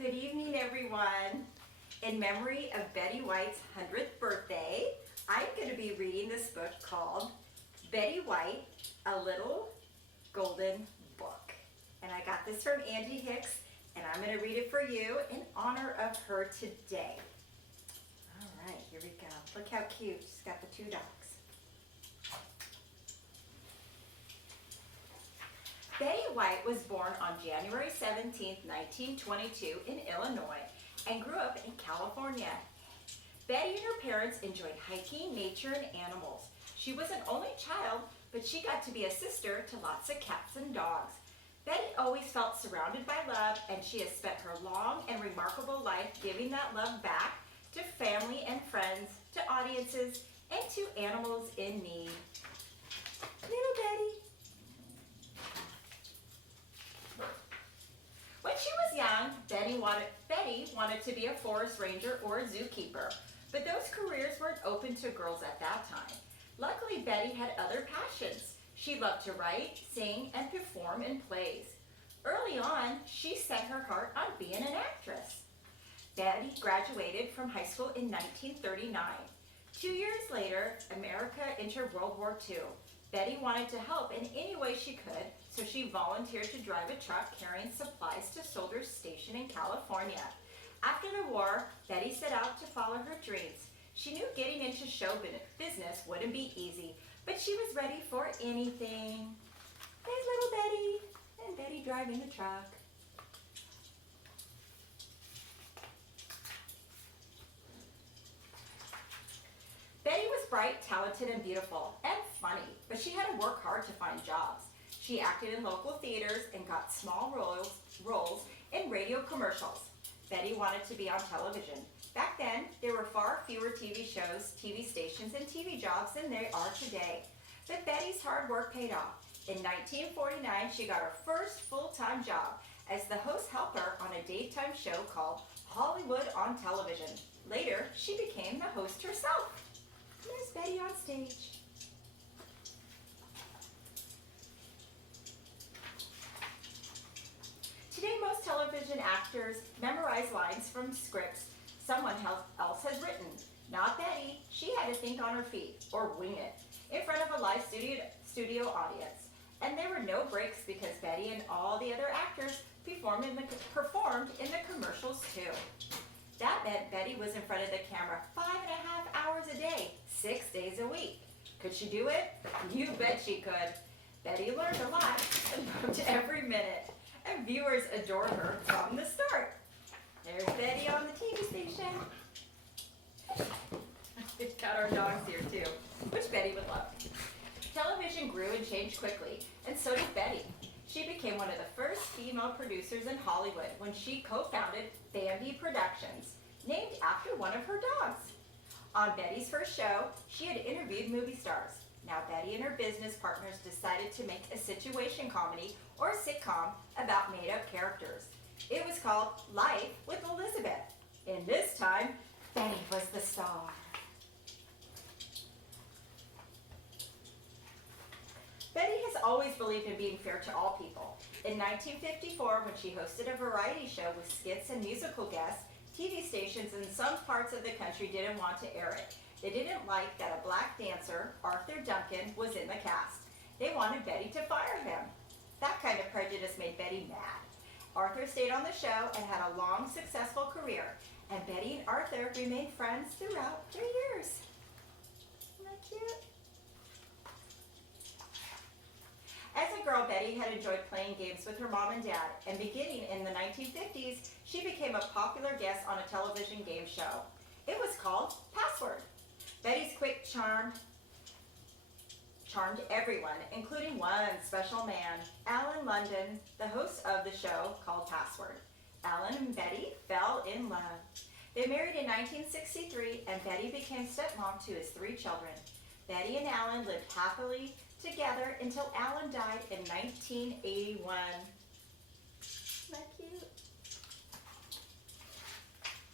Good evening, everyone. In memory of Betty White's 100th birthday, I'm going to be reading this book called Betty White, A Little Golden Book. And I got this from Andy Hicks, and I'm going to read it for you in honor of her today. All right, here we go. Look how cute. She's got the two dogs. Betty White was born on January 17, 1922 in Illinois and grew up in California. Betty and her parents enjoyed hiking, nature, and animals. She was an only child, but she got to be a sister to lots of cats and dogs. Betty always felt surrounded by love, and she has spent her long and remarkable life giving that love back to family and friends, to audiences, and to animals in need. Little Betty. When she was young, Betty wanted to be a forest ranger or a zookeeper, but those careers weren't open to girls at that time. Luckily, Betty had other passions. She loved to write, sing, and perform in plays. Early on, she set her heart on being an actress. Betty graduated from high school in 1939. 2 years later, America entered World War II. Betty wanted to help in any way she could, so she volunteered to drive a truck carrying supplies to soldiers stationed in California. After the war, Betty set out to follow her dreams. She knew getting into show business wouldn't be easy, but she was ready for anything. There's little Betty, and Betty driving the truck. Betty was bright, talented, and beautiful, and funny, but she had to work hard to find jobs. She acted in local theaters and got small roles in radio commercials. Betty wanted to be on television. Back then, there were far fewer TV shows, TV stations, and TV jobs than there are today. But Betty's hard work paid off. In 1949, she got her first full-time job as the host helper on a daytime show called Hollywood on Television. Later, she became the host herself. There's Betty on stage. Today, most television actors memorize lines from scripts someone else has written. Not Betty. She had to think on her feet, or wing it, in front of a live studio audience. And there were no breaks because Betty and all the other actors performed in the commercials too. That meant Betty was in front of the camera 5.5 hours a day, 6 days a week. Could she do it? You bet she could. Betty learned a lot and loved every minute, and viewers adored her from the start. There's Betty on the TV station. We've got our dogs here too, which Betty would love. Television grew and changed quickly, and so did Betty. She became one of the first female producers in Hollywood when she co-founded Bambi Productions, named after one of her dogs. On Betty's first show, she had interviewed movie stars. Now Betty and her business partners decided to make a situation comedy or a sitcom about made-up characters. It was called Life with Elizabeth. And this time, Betty was the star. Betty has always believed in being fair to all people. In 1954, when she hosted a variety show with skits and musical guests, TV stations in some parts of the country didn't want to air it. They didn't like that a black dancer, Arthur Duncan, was in the cast. They wanted Betty to fire him. That kind of prejudice made Betty mad. Arthur stayed on the show and had a long, successful career, and Betty and Arthur remained friends throughout their years. Isn't that cute? As a girl, Betty had enjoyed playing games with her mom and dad, and beginning in the 1950s, she became a popular guest on a television game show. It was called Password. Betty's quick charm charmed everyone, including one special man, Alan London, the host of the show called Password. Alan and Betty fell in love. They married in 1963, and Betty became stepmom to his 3 children. Betty and Alan lived happily together until Alan died in 1981. Isn't that cute?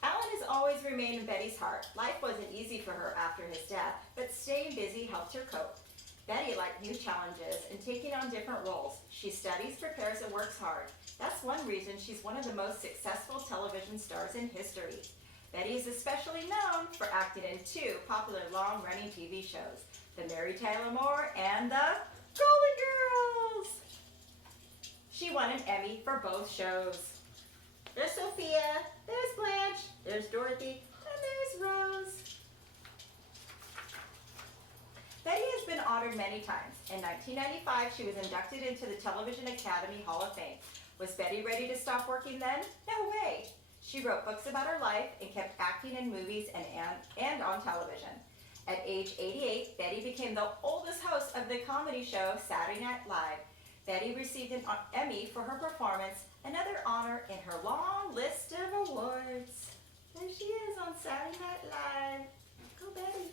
Alan has always remained in Betty's heart. Life wasn't easy for her after his death, but staying busy helped her cope. Betty liked new challenges and taking on different roles. She studies, prepares, and works hard. That's one reason she's one of the most successful television stars in history. Betty is especially known for acting in two popular long-running TV shows, The Mary Tyler Moore and The Golden Girls. She won an Emmy for both shows. There's Sophia, there's Blanche, there's Dorothy, and there's Rose. Betty has been honored many times. In 1995, she was inducted into the Television Academy Hall of Fame. Was Betty ready to stop working then? No way. She wrote books about her life and kept acting in movies and on television. At age 88, Betty became the oldest host of the comedy show Saturday Night Live. Betty received an Emmy for her performance, another honor in her long list of awards. There she is on Saturday Night Live. Go Betty.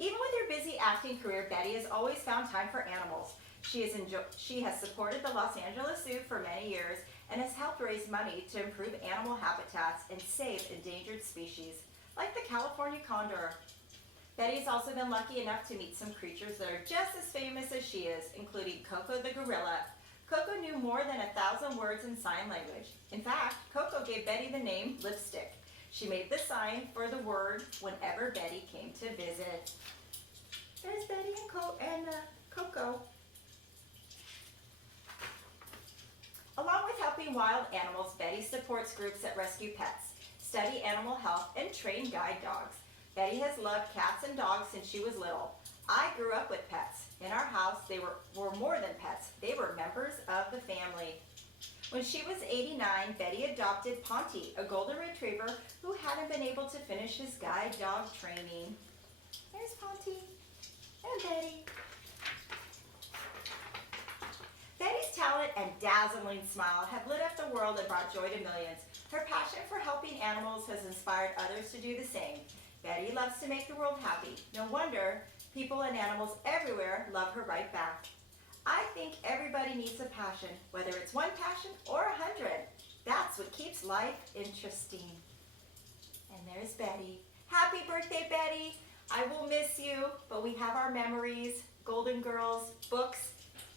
Even with her busy acting career, Betty has always found time for animals. She has supported the Los Angeles Zoo for many years and has helped raise money to improve animal habitats and save endangered species, like the California condor. Betty has also been lucky enough to meet some creatures that are just as famous as she is, including Coco the gorilla. Coco knew more than 1,000 words in sign language. In fact, Coco gave Betty the name Lipstick. She made the sign for the word whenever Betty came to visit. There's Betty and Coco. Along with helping wild animals, Betty supports groups that rescue pets, study animal health, and train guide dogs. Betty has loved cats and dogs since she was little. I grew up with pets. In our house, they were more than pets. They were members of the family. When she was 89, Betty adopted Ponty, a golden retriever who hadn't been able to finish his guide dog training. There's Ponty and Betty. Betty's talent and dazzling smile have lit up the world and brought joy to millions. Her passion for helping animals has inspired others to do the same. Betty loves to make the world happy. No wonder people and animals everywhere love her right back. I think everybody needs a passion, whether it's one passion or 100. That's what keeps life interesting. And there's Betty. Happy birthday, Betty. I will miss you, but we have our memories, Golden Girls, books,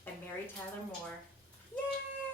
and Mary Tyler Moore. Yay!